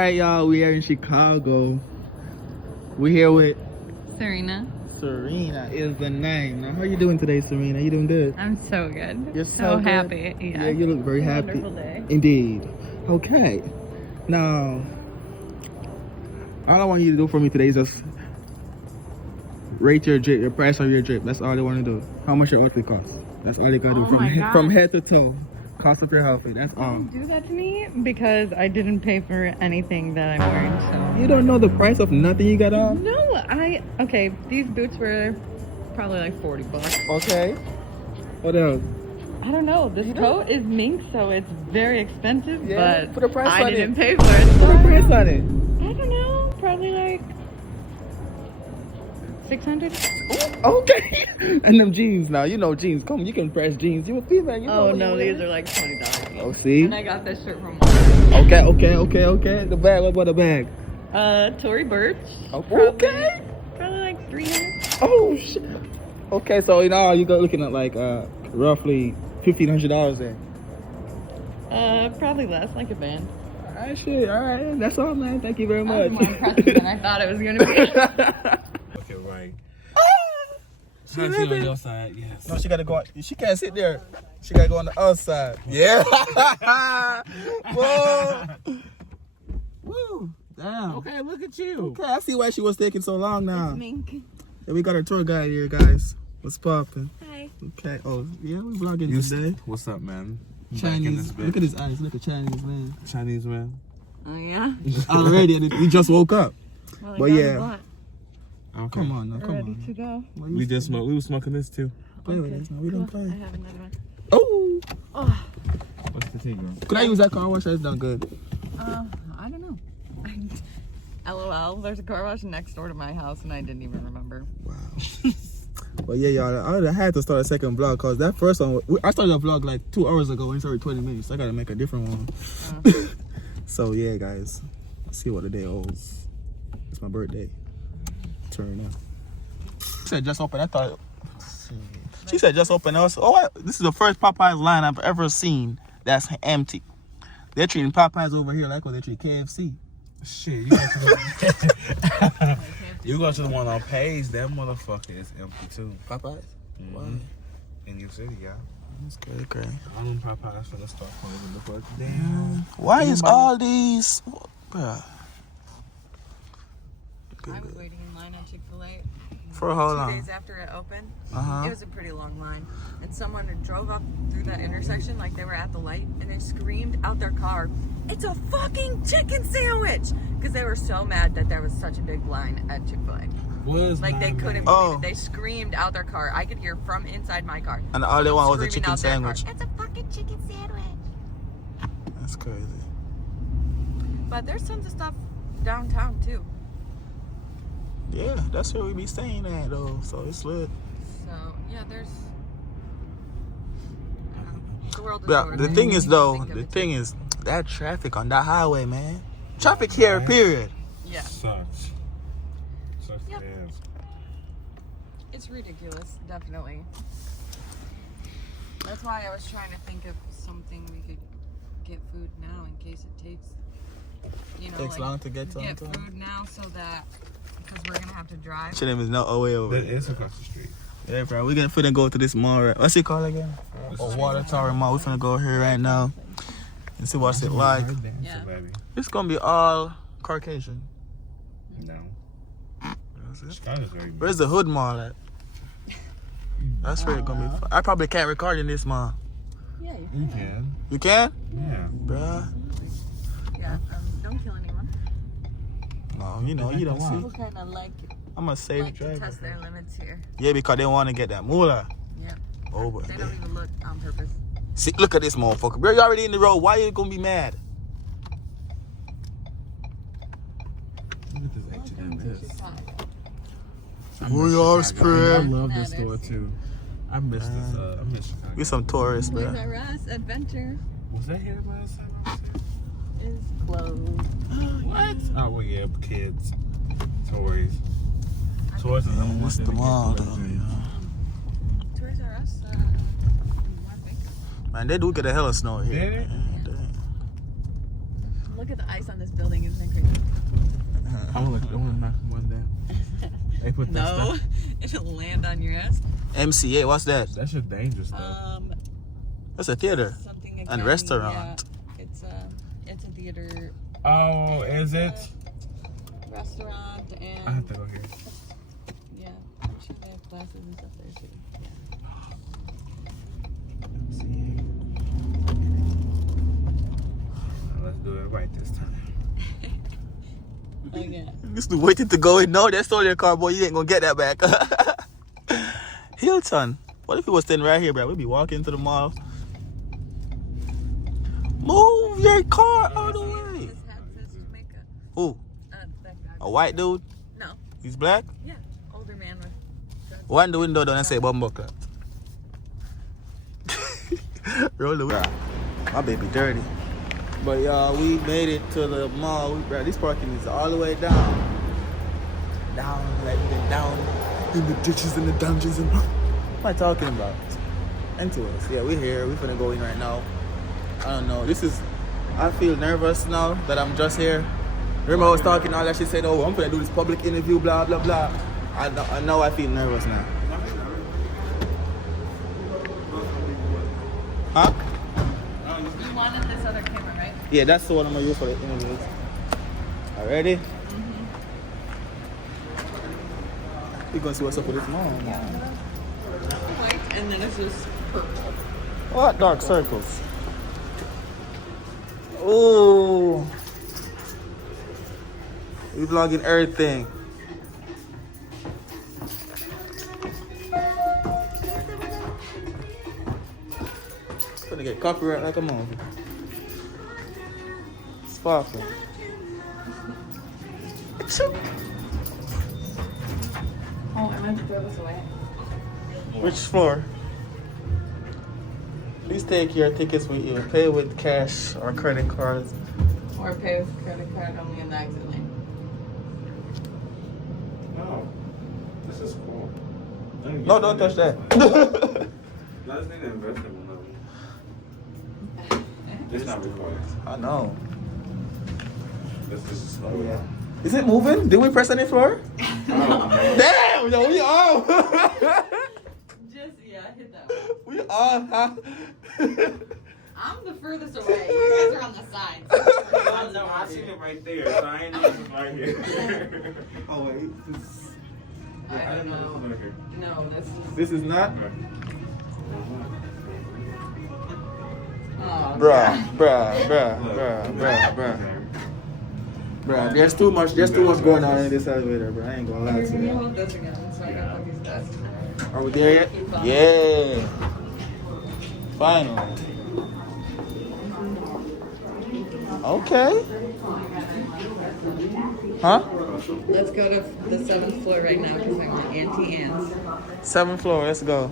Alright, y'all, we are in Chicago. We're here with Serena. Serena is the name. Now, how you doing today, Serena? You doing good? I'm so good. You're so good? happy. Yeah, you look very happy. Wonderful day. Indeed. Okay. Now, all I want you to do for me today is just rate your drip, your price of your drip. That's all they want to do. How much your outfit costs. That's all they gotta do from head to toe. Cost of your outfit. That's all. Don't do that to me because I didn't pay for anything that I'm wearing. So You don't know the price of nothing you got on? no, okay. These boots were probably like $40. Okay. What else? I don't know. This coat is mink, so it's very expensive. Yeah, but put a price I on didn't it. pay for it. Put a price on it. I don't know. Probably like $600. Okay. And them jeans now, you know jeans. Come, you can press jeans. You a female, you know. Oh no, these are like $20. Oh, see? And I got this shirt from Walmart. Okay. The bag, what about the bag? Tory Burch. Okay. Probably like $300. Oh, shit. Okay, so you know, you got looking at like roughly $1,500 there. Probably less, like a band. Alright, shit. Alright, that's all, man. Thank you very That was much. more impressive than I thought it was gonna be. Okay, right. She on living. your side, yes. No, she gotta go. She can't sit there. She gotta go on the other side. Yeah. Whoa. Woo. Damn. Okay, look at you. Okay, I see why she was taking so long now. Mink. Yeah, we got our tour guide here, guys. What's poppin'? Hi. Okay. Oh, yeah, we vlogging today. What's up, man? Back in Chinese. this Look at bitch. his eyes. Look at Chinese man. Chinese man. Oh yeah. Already, we just woke up. Well, I But got yeah. a blunt. Okay. Come on, now, come Ready on. to go. We just smoked. We were smoking this too. Play with us now. We don't Cool. I play. have another one. Oh. Oh. What's the tea, girl? Could I use that car wash? That's done good. I don't know. LOL. There's a car wash next door to my house, and I didn't even remember. Wow. But yeah, y'all, I had to start a second vlog because that first one, I started a vlog like 2 hours ago and it's already 20 minutes. So I gotta make a different one. So yeah, guys, let's see what the day holds. It's my birthday. Turn up. She said just open. I thought. She said just open. I was, this is the first Popeyes line I've ever seen that's empty. They're treating Popeyes over here like what they treat KFC. Shit, you go to the one on Page. That motherfucker is empty too. Popeyes? Wow. In your city, yeah. That's crazy. All them Popeyes finna start closing the fuck down. Why is all these? Bruh. I was waiting in line at Chick-fil-A For how 2 long? days after it opened. Uh-huh. It was a pretty long line. And someone drove up through that intersection like they were at the light and they screamed out their car, "It's a fucking chicken sandwich!" Because they were so mad that there was such a big line at Chick-fil-A. Like they couldn't believe it. They screamed out their car. I could hear from inside my car. And all they want was a screaming chicken out their sandwich. car, "It's a fucking chicken sandwich!" That's crazy. But there's tons of stuff downtown too. Yeah, that's where we be staying at though, so it's lit. So yeah, there's. The world is Yeah, short. the thing is though, that traffic on that highway, man. Traffic here, period. Yeah, Sucks. Sucks Yep. ass. it's ridiculous, definitely. That's why I was trying to think of something we could get food now in case it takes. Takes long to get to Get them. food now so that because we're gonna have to drive. Shit, is no way over. That is across the street. Yeah, bro, we finna go to this mall. Right? What's it called again? Water Tower Mall. We finna go here right now and see what's it like. Yeah. It's gonna be all Caucasian. No. That's it. Chicago's very Where's the hood mall at? That's where it's gonna be. I probably can't record in this mall. Yeah, You can. You can? Yeah. Bruh. yeah. Don't kill anyone. No, you know, you don't see. People kind of like I'm a safe to driver. test their limits here. Yeah, because they want to get that moolah. Yeah. Over. They don't even look on purpose. See, look at this motherfucker. Bro, you already in the road. Why you gonna be mad? Look at this H&M. New York's I crib. love this store too. I miss this. I miss Chicago. We some tourists, Toys bro. R Us Adventure Was that here last time I was here? is closed. What? Oh, well, yeah, kids. Toys. Toys is number one. It's the thing to mall, get though. toys in. Toys R Us. Man, they do get a hella snow here. Did it? Man, look at the ice on this building. Isn't it crazy? I want to knock one down. They put that No, stuff. it'll land on your ass. MCA, what's that? That shit dangerous though. That's a theater. Something And restaurant. Yeah, it's a theater. Oh, is it? Restaurant and I have to go here. yeah, I'm sure they have classes and stuff there too. Let's do it right this time. Oh yeah. This dude waiting to go in. No, that's all your car, boy. You ain't gonna get that back. Hilton. What if he was staying right here, bro? We'd be walking to the mall. Move your car out of the way. His hat says Jamaica. Who? That guy. A white dude? No. He's black? Yeah. Older man with. Wind the window down and say bumbuckler. Roll the window. My baby dirty. But y'all, we made it to the mall. Bro, this parking is all the way down. Down, like even down in the ditches and the dungeons and what am I talking about? Into us. Yeah, we're here. We're finna go in right now. I don't know. I feel nervous now that I'm just here. Remember I was talking all that shit, said, oh, I'm finna do this public interview, blah, blah, blah. I know I feel nervous now. Huh? You wanted this other camera, right? Yeah, that's the one I'm gonna use for the interviews. All ready? We're gonna see what's up with this mom. White, and then it's just purple. What dark circles? Oh, we vlogging everything. Gonna get copyright like a movie. Sparkling. Oh, I meant to throw this away. Which floor? Please take your tickets with you. Pay with cash or credit cards. Or pay with credit card only in the exit lane. Oh, this is cool. No, don't touch that. I just need to invest in one of them. It's not recording. I know. Let's just slow it down. Is it moving? Did we press any floor? Oh, man. Damn, yo, we all. Just, yeah, hit that one. We all have. I'm the furthest away. You guys are on the side. No, I seen it right there, so I ain't know it was right here. Oh, wait. I didn't know this was right here. No, this is. This is not. Oh, Bruh. There's too much going on in this elevator, bro. I ain't gonna lie Here, to can you you. hold this again so I can put these desks? Are we there yet? Yeah. Finally. Okay. Huh? Let's go to the 7th floor right now because I want Auntie Anne's. 7th floor, let's go.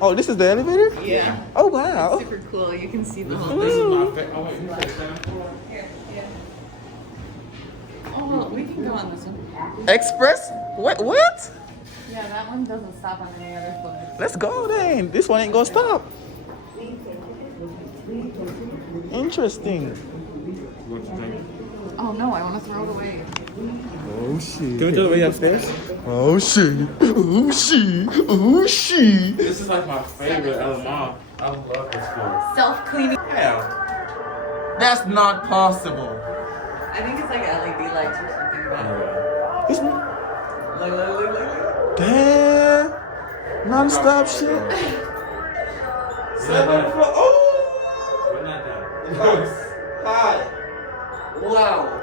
Oh, this is the elevator? Yeah. Oh, wow. Super cool. You can see the whole This thing. is my favorite. Oh, wait, you said 7th floor? Here, yeah. Oh, we can go on this one. Express? What? Yeah, that one doesn't stop on any other floor. Let's go then. This one ain't gonna stop. Interesting. What you think? Oh no, I want to throw it away. Oh, shit. Can we do it way upstairs? Oh, shit. Oh, shit. Oh, shit. This is like my favorite element. I love this floor. Self-cleaning. Yeah. That's not possible. I think it's like LED lights or something. But This one? look. Damn. Non-stop shit. 7th floor. Oh! We're not done. Hi. Wow.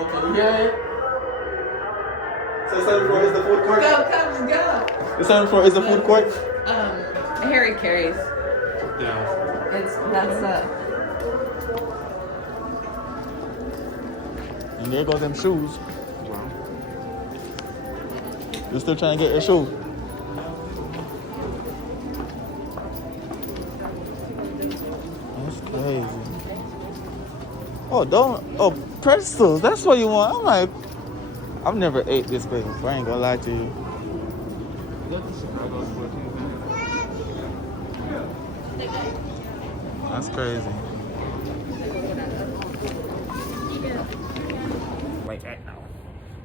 Okay, you hear it? So the 7th floor is the food court? Go, Cubs, go. The 7th floor is the food court? Harry carries. Yeah. That's And there goes them shoes. You're still trying to get your shoe? That's crazy. Oh, pretzels. That's what you want. I'm like, I've never ate this place before. I ain't gonna lie to you. That's crazy. Right now.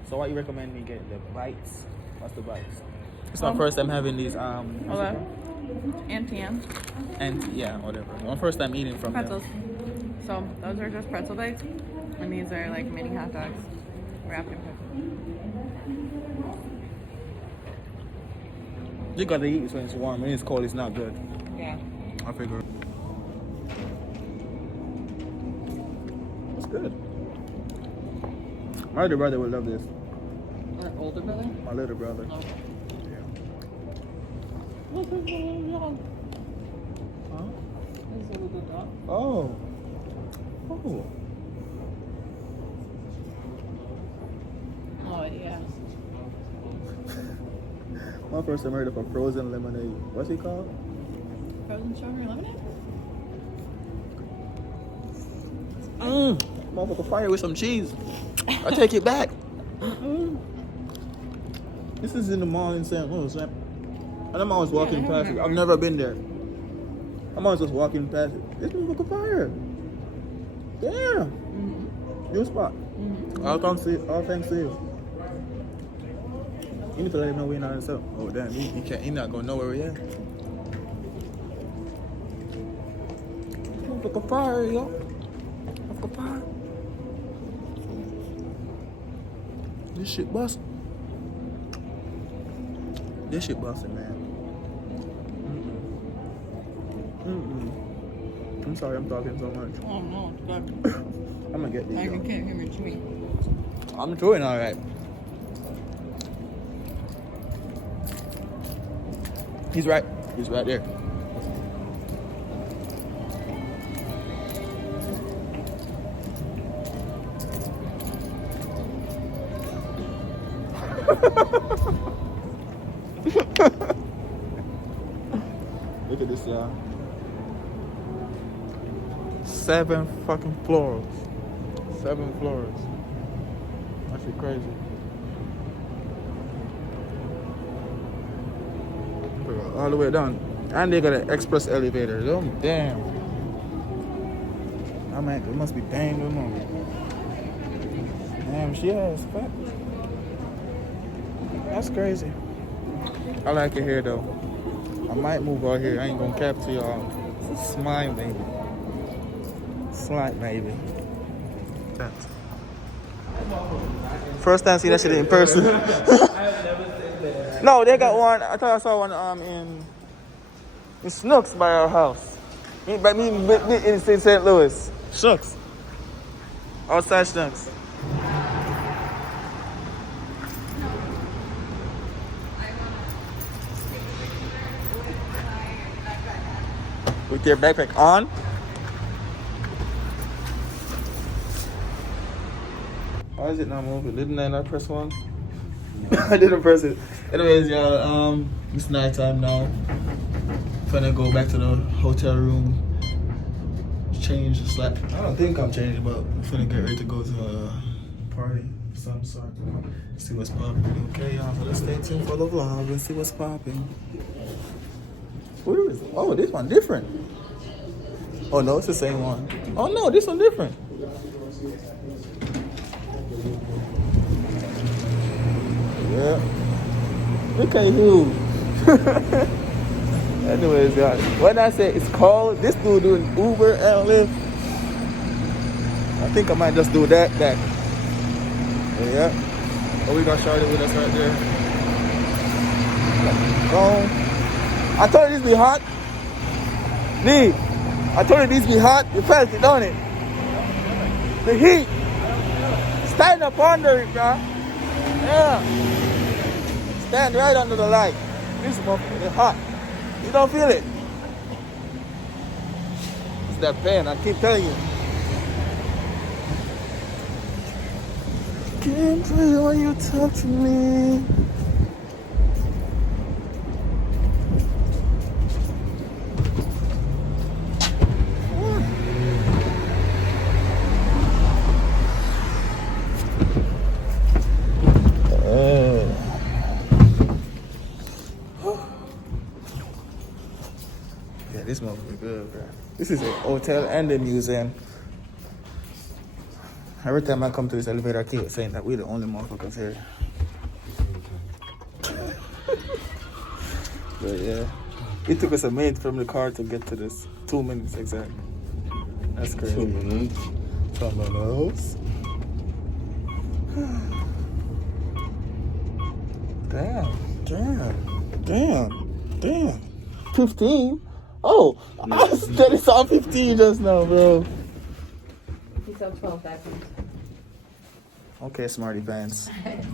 So what you recommend me get? The bites? What's the bites? It's my first time having these Hello. Antian and yeah, whatever. My first time eating from pretzels. them. So those are just pretzel bites, and these are like mini hot dogs wrapped in pretzels. You gotta eat this when it's warm. When it's cold, it's not good. Yeah. I figure. It's good. My little brother would love this. Older brother? My little brother. Okay. Yeah. Look, there's a little dog. Huh? There's a little dog. Oh. Oh. Oh yeah. My first time heard of a frozen lemonade. What's it called? Frozen strawberry lemonade? Motherfucker fire with some cheese. I take it back. This is in the mall in St. Louis. And I'm always walking past it. I've never been there. I'm always just walking past it. This motherfucker fire. Damn. New spot. All thanks to you. You need to let him know we're not in the Oh damn, he can't. He not going nowhere yet. Motherfucker fire, yo. Motherfucker fire. This shit busting. This shit busting, man. I'm sorry, I'm talking so much. Oh no, it's good. I'm gonna get these. I yo. can't hear me chewing. I'm chewing all right. He's right. He's right there. Look at this, y'all. 7 fucking floors. 7 floors. That's crazy. All the way down. And they got an express elevator. Oh, damn. I mean, it must be dang good money. Damn, she has fat. That's crazy. I like it here, though. I might move out here. I ain't gonna cap to y'all. Smile, baby. Slide, baby. Thanks. First time seeing that shit in person. No, they got one. I thought I saw one in Snooks by our house. Me in St. Louis. Snooks. Outside Snooks. With your backpack on? Why is it not moving? Didn't I not press one? I didn't press it. Anyways, y'all, it's nighttime now. Gonna go back to the hotel room. Change the slap. I don't think I'm changing, but I'm finna get ready to go to a party of some sort. See what's popping. Okay, y'all, so let's stay tuned for the vlog and see what's popping. Where is it? Oh, this one different. Oh no, it's the same one. Oh no, this one different. Yeah. Look at you. Anyways, guys, when I say it's cold, this dude doing Uber and Lyft. I think I might just do that. Yeah. Oh, we got Charlotte with us right there. Go. I told you this be hot. Lee, I told you this be hot. You felt it, don't it? The heat. Stand up under it, bro. Yeah. Stand right under the light. This motherfucker is hot. You don't feel it? It's that pain, I keep telling you. Can't breathe when you talk to me. This motherfucker good, bro. This is a hotel and a museum. Every time I come to this elevator, I keep saying that we're the only motherfuckers here. But yeah, it took us a minute from the car to get to this. 2 minutes exactly. That's crazy. 2 minutes. Someone else. Damn. 15? Oh, I was steady saw 15 just now, bro. He saw 12 seconds. Okay, Smarty Pants.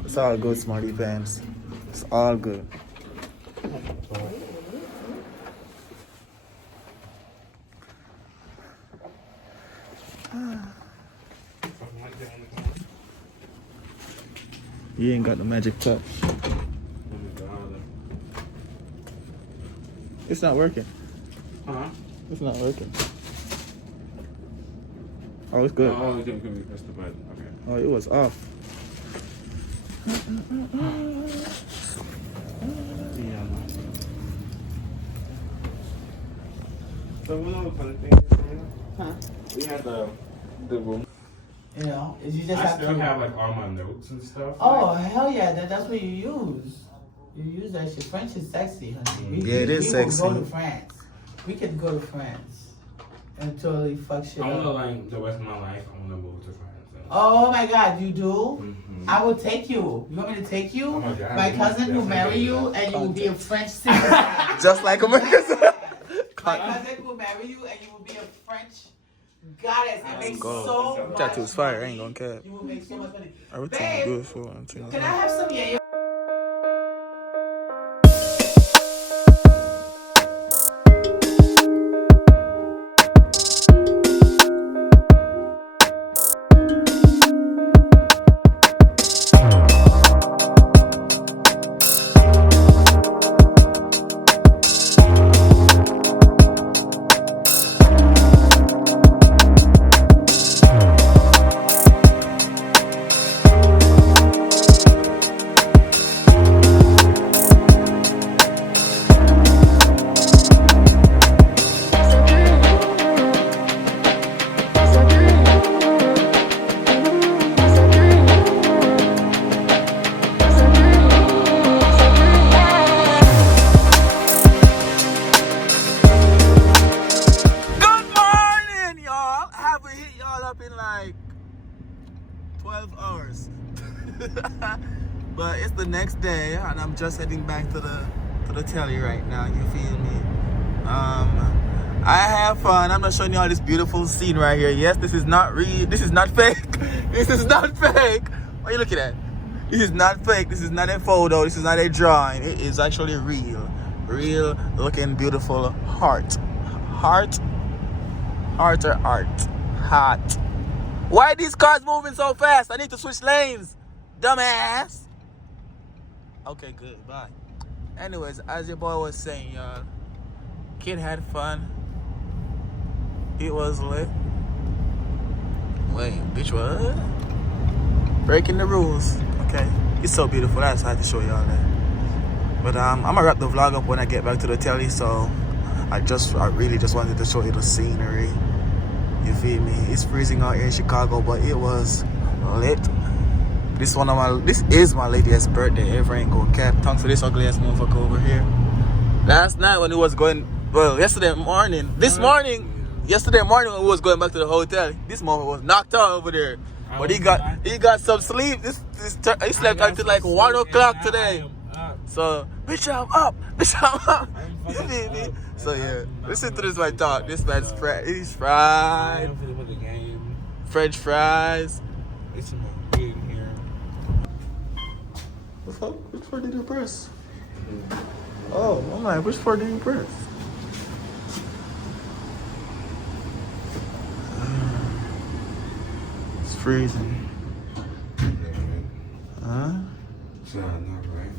It's all good, Smarty Pants. It's all good. You ain't got the magic touch. It's not working. Huh? It's not working. Oh, it's good. Oh, you can press the button. Okay. Oh, it was off. Yeah. So one other funny thing, Huh? we had the room. You know, is you just I have still to. have like all my notes and stuff. Oh hell yeah! That's what you use. You use that shit. French is sexy, honey. Yeah, it is sexy. We could go to France. We could go to France and totally fuck shit I wanna up. like the rest of my life. I wanna move to France. Oh my God, you do? Mm-hmm. I will take you. You want me to take you? Oh my God, My cousin will definitely. marry you, and you will be a French citizen. Just like America. My cousin will marry you, and you will be a French goddess. It makes Go. so much Tattoo's fire. I money. ain't gonna cap. You will make so much money. Everything Babe, good for one thing. can I have some yayo? Good morning, y'all. I haven't hit y'all up in like 12 hours. But it's the next day and I'm just heading back to the telly right now. You feel me? I have fun. I'm not showing you all this beautiful scene right here. Yes, this is not real. This is not fake. This is not fake. What are you looking at? This is not fake. This is not a photo. This is not a drawing. It is actually real. Real looking beautiful heart. Heart or art? Heart. Why are these cars moving so fast? I need to switch lanes. Dumbass. Okay, good. Bye. Anyways, as your boy was saying, y'all, kid had fun. It was lit. Wait, bitch, what? Breaking the rules. Okay. It's so beautiful. I just had to show y'all that. But I'm gonna wrap the vlog up when I get back to the telly, so I really just wanted to show you the scenery. You feel me? It's freezing out here in Chicago, but it was lit. This is my lady's birthday ever. Ain't gonna cap. Thanks for this ugly ass motherfucker over here. Last night when it was going, well, yesterday morning when we was going back to the hotel, this motherfucker was knocked out over there. But he got some sleep. He slept until like 1 o'clock today. So, bitch, I'm up. You feel me? So yeah, listen to this man talk. This man's he's fried. French fries. It's some weird in here. The fuck? Which part did you press? Oh, I'm like, which part did you press? It's freezing. Huh? It's not right.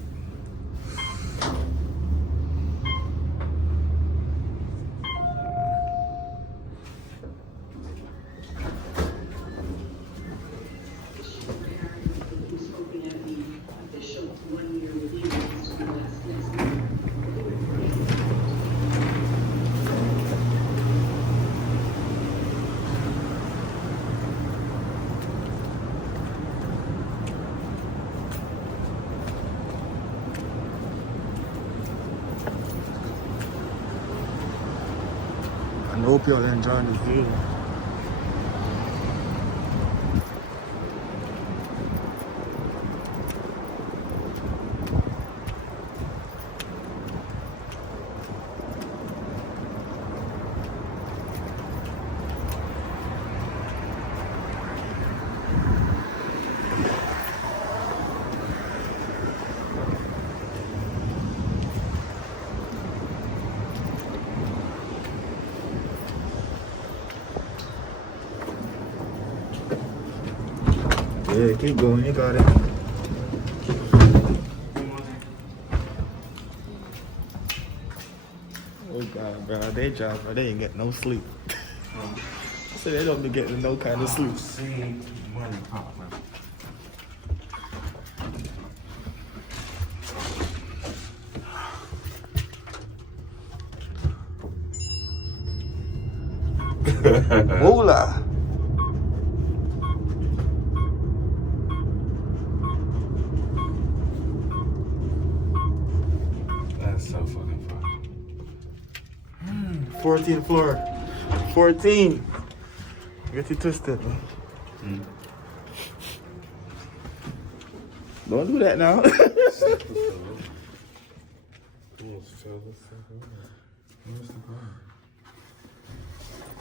hope y'all enjoying this video. Yeah, keep going, you got it. Oh God, bro, they job, bro, they ain't get no sleep. So they don't be getting no kind of sleep. See money pop, man. Moolah. That's so fucking fun. 14th floor. 14. Get it twisted, man. Don't do that now.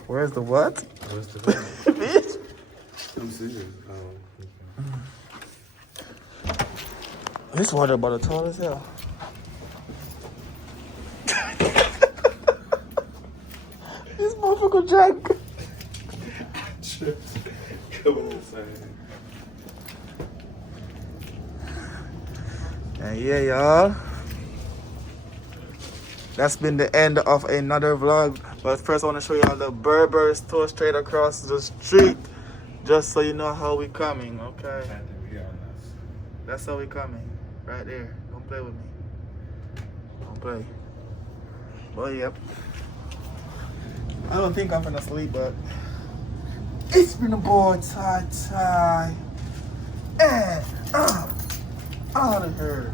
Where's the what? Where's the van? Bitch. I'm serious. This water bottle tall as hell. This motherfucker drank. Come on, son. And yeah, y'all. That's been the end of another vlog. But first I want to show y'all the Berber store straight across the street. Just so you know how we coming, okay? That's how we coming. Right there. Don't play with me. Don't play. But yep. I don't think I'm gonna sleep, but it's been a boy tie. And out of here.